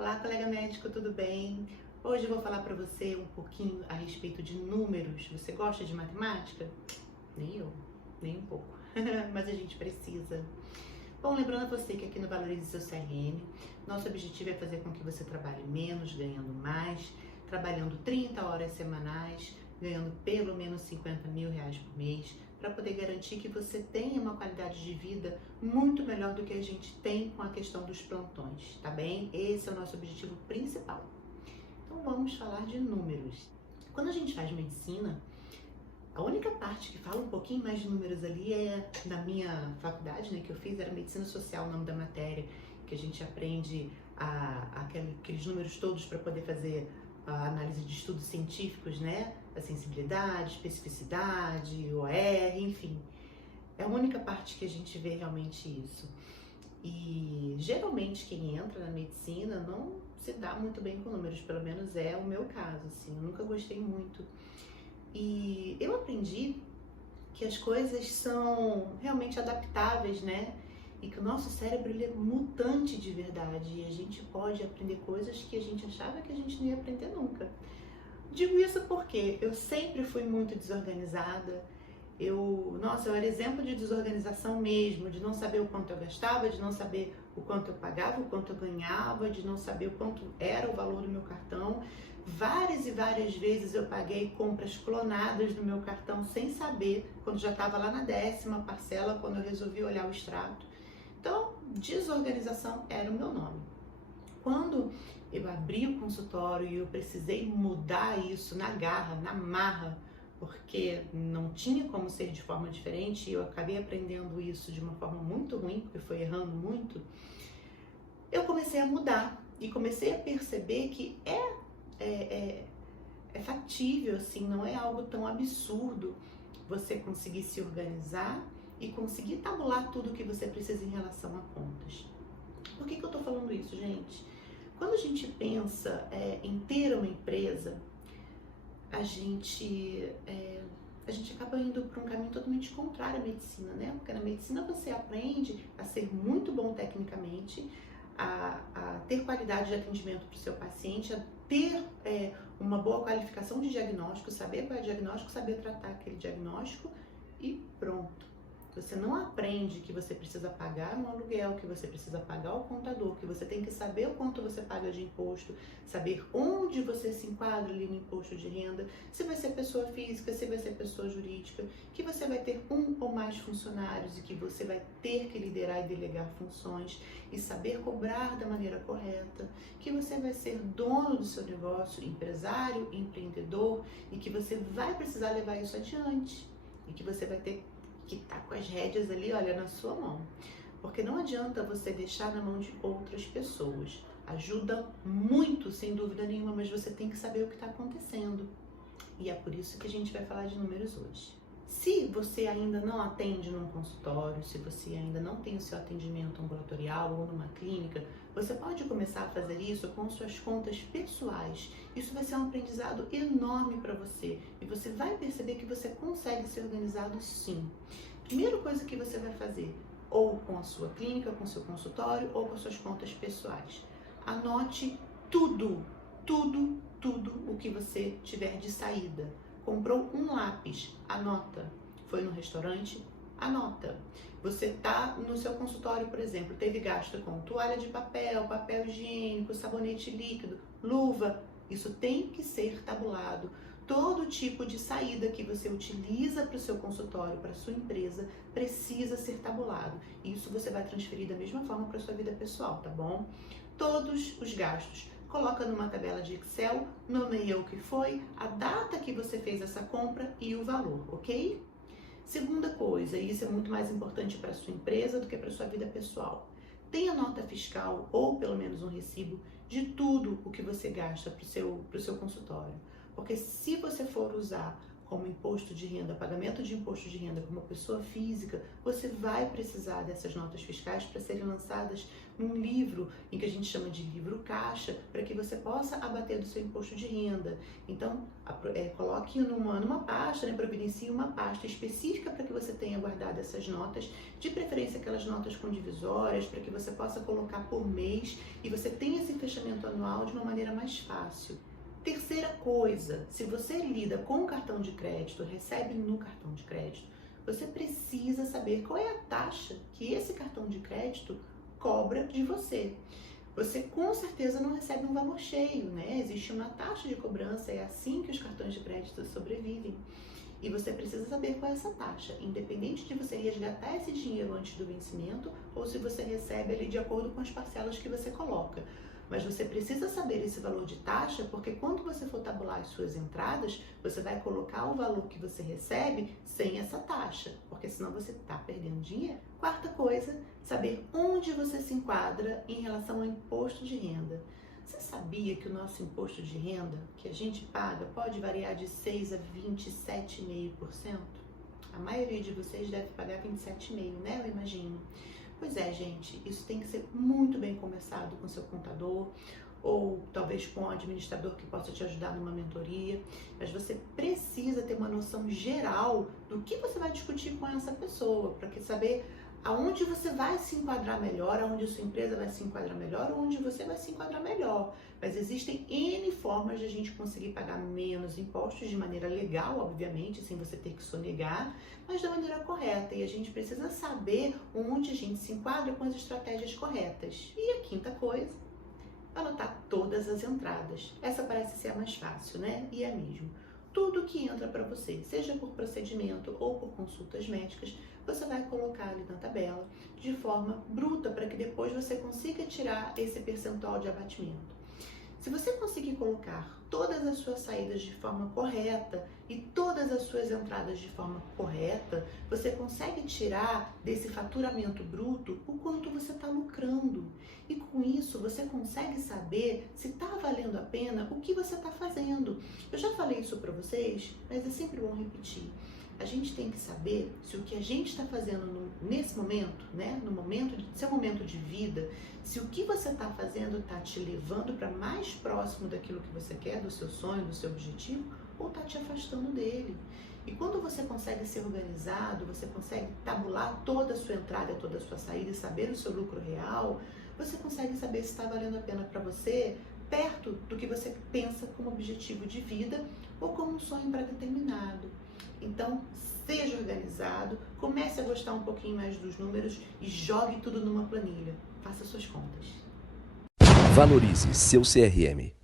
Olá, colega médico, tudo bem? Hoje eu vou falar para você um pouquinho a respeito de números. Você gosta de matemática? Nem eu, nem um pouco, mas a gente precisa. Bom, lembrando a você que aqui no Valorize Seu CRM, nosso objetivo é fazer com que você trabalhe menos, ganhando mais, trabalhando 30 horas semanais, ganhando pelo menos 50 mil reais por mês, para poder garantir que você tenha uma qualidade de vida muito melhor do que a gente tem com a questão dos plantões, tá bem? Esse é o nosso objetivo principal. Então vamos falar de números. Quando a gente faz medicina, a única parte que fala um pouquinho mais de números ali é na minha faculdade, né, que eu fiz, era Medicina Social, o nome da matéria, que a gente aprende aqueles números todos para poder fazer a análise de estudos científicos, né, a sensibilidade, especificidade, OR, enfim. É a única parte que a gente vê realmente isso. E geralmente quem entra na medicina não se dá muito bem com números, pelo menos é o meu caso, assim, eu nunca gostei muito. E eu aprendi que as coisas são realmente adaptáveis, né? E que o nosso cérebro ele é mutante de verdade e a gente pode aprender coisas que a gente achava que a gente não ia aprender nunca. Digo isso porque eu sempre fui muito desorganizada. Eu era exemplo de desorganização mesmo, de não saber o quanto eu gastava, de não saber o quanto eu pagava, o quanto eu ganhava, de não saber o quanto era o valor do meu cartão. Várias e várias vezes eu paguei compras clonadas no meu cartão sem saber, quando já estava lá na 10ª parcela, quando eu resolvi olhar o extrato. Então, desorganização era o meu nome. Quando eu abri o consultório e eu precisei mudar isso na garra, na marra, porque não tinha como ser de forma diferente, e eu acabei aprendendo isso de uma forma muito ruim, porque foi errando muito, eu comecei a mudar e comecei a perceber que é factível, assim, não é algo tão absurdo você conseguir se organizar e conseguir tabular tudo o que você precisa em relação a contas. Por que eu tô falando isso, gente? Quando a gente pensa em ter uma empresa, a gente acaba indo para um caminho totalmente contrário à medicina, né? Porque na medicina você aprende a ser muito bom tecnicamente, a ter qualidade de atendimento para o seu paciente, a ter uma boa qualificação de diagnóstico, saber qual é o diagnóstico, saber tratar aquele diagnóstico e pronto. Você não aprende que você precisa pagar um aluguel, que você precisa pagar o contador, que você tem que saber o quanto você paga de imposto, saber onde você se enquadra ali no imposto de renda, se vai ser pessoa física, se vai ser pessoa jurídica, que você vai ter um ou mais funcionários e que você vai ter que liderar e delegar funções e saber cobrar da maneira correta, que você vai ser dono do seu negócio, empresário, empreendedor e que você vai precisar levar isso adiante e que você vai ter que tá com as rédeas ali, olha, na sua mão. Porque não adianta você deixar na mão de outras pessoas. Ajuda muito, sem dúvida nenhuma, mas você tem que saber o que está acontecendo. E é por isso que a gente vai falar de números hoje. Se você ainda não atende num consultório, se você ainda não tem o seu atendimento ambulatorial ou numa clínica, você pode começar a fazer isso com suas contas pessoais. Isso vai ser um aprendizado enorme para você e você vai perceber que você consegue ser organizado sim. Primeira coisa que você vai fazer, ou com a sua clínica, com o seu consultório, ou com as suas contas pessoais. Anote tudo o que você tiver de saída. Comprou um lápis, anota. Foi no restaurante, anota. Você tá no seu consultório, por exemplo, teve gasto com toalha de papel, papel higiênico, sabonete líquido, luva. Isso tem que ser tabulado. Todo tipo de saída que você utiliza para o seu consultório, para a sua empresa, precisa ser tabulado. Isso você vai transferir da mesma forma para a sua vida pessoal, tá bom? Todos os gastos. Coloca numa tabela de Excel, nomeia o que foi, a data que você fez essa compra e o valor, ok? Segunda coisa, e isso é muito mais importante para a sua empresa do que para a sua vida pessoal. Tenha nota fiscal ou pelo menos um recibo de tudo o que você gasta para o seu consultório. Porque se você for usar como imposto de renda, pagamento de imposto de renda como pessoa física, você vai precisar dessas notas fiscais para serem lançadas num livro, em que a gente chama de livro caixa, para que você possa abater do seu imposto de renda. Então, coloque numa pasta, né, providencie uma pasta específica para que você tenha guardado essas notas, de preferência aquelas notas com divisórias, para que você possa colocar por mês e você tenha esse fechamento anual de uma maneira mais fácil. Terceira coisa, se você lida com o cartão de crédito, recebe no cartão de crédito, você precisa saber qual é a taxa que esse cartão de crédito cobra de você. Você com certeza não recebe um valor cheio, né? Existe uma taxa de cobrança, é assim que os cartões de crédito sobrevivem. E você precisa saber qual é essa taxa, independente de você resgatar esse dinheiro antes do vencimento ou se você recebe ali de acordo com as parcelas que você coloca. Mas você precisa saber esse valor de taxa, porque quando você for tabular as suas entradas, você vai colocar o valor que você recebe sem essa taxa, porque senão você está perdendo dinheiro. Quarta coisa, saber onde você se enquadra em relação ao imposto de renda. Você sabia que o nosso imposto de renda, que a gente paga, pode variar de 6% a 27,5%? A maioria de vocês deve pagar 27,5%, né? Eu imagino. Pois é, gente, isso tem que ser muito bem conversado com seu contador ou talvez com um administrador que possa te ajudar numa mentoria, mas você precisa ter uma noção geral do que você vai discutir com essa pessoa, para saber aonde você vai se enquadrar melhor, aonde a sua empresa vai se enquadrar melhor, onde você vai se enquadrar melhor. Mas existem N formas de a gente conseguir pagar menos impostos de maneira legal, obviamente, sem você ter que sonegar, mas da maneira correta. E a gente precisa saber onde a gente se enquadra com as estratégias corretas. E a quinta coisa, anotar todas as entradas. Essa parece ser a mais fácil, né? E é mesmo. Tudo que entra para você, seja por procedimento ou por consultas médicas, você vai colocar ali na tabela de forma bruta para que depois você consiga tirar esse percentual de abatimento. Se você conseguir colocar todas as suas saídas de forma correta e todas as suas entradas de forma correta, você consegue tirar desse faturamento bruto o quanto você está lucrando. E com isso você consegue saber se está valendo a pena o que você está fazendo. Eu já falei isso para vocês, mas é sempre bom repetir. A gente tem que saber se o que a gente está fazendo nesse momento, né, no seu momento de vida, se o que você está fazendo está te levando para mais próximo daquilo que você quer, do seu sonho, do seu objetivo, ou está te afastando dele. E quando você consegue ser organizado, você consegue tabular toda a sua entrada, toda a sua saída e saber o seu lucro real, você consegue saber se está valendo a pena para você, perto do que você pensa como objetivo de vida ou como um sonho pré-determinado. Então, seja organizado, comece a gostar um pouquinho mais dos números e jogue tudo numa planilha. Faça suas contas. Valorize seu CRM.